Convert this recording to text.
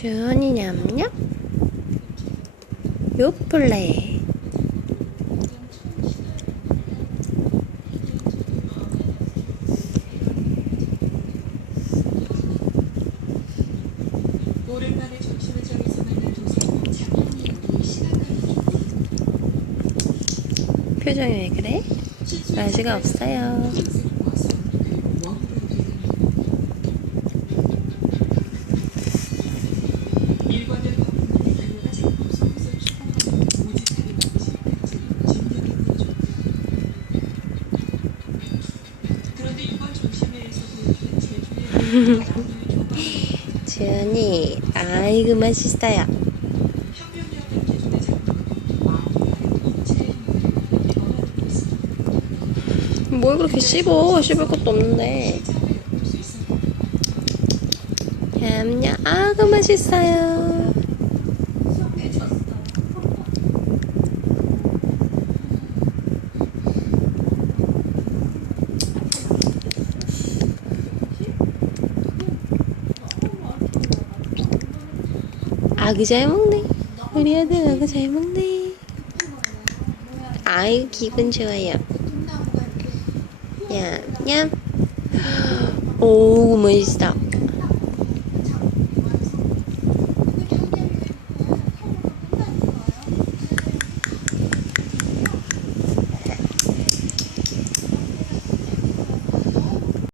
주은이 냠냠 요플레 표정이 왜 그래? 맛이가 없어요 주은이 아이고 맛있어요. 뭘 그렇게 씹어 씹을 것도 없는데. 냠냠 아이고 맛있어요 아그 잘 먹네. 우리 아들 아그 잘 먹네. 아이 기분 좋아요. 냠냠. 오 맛있다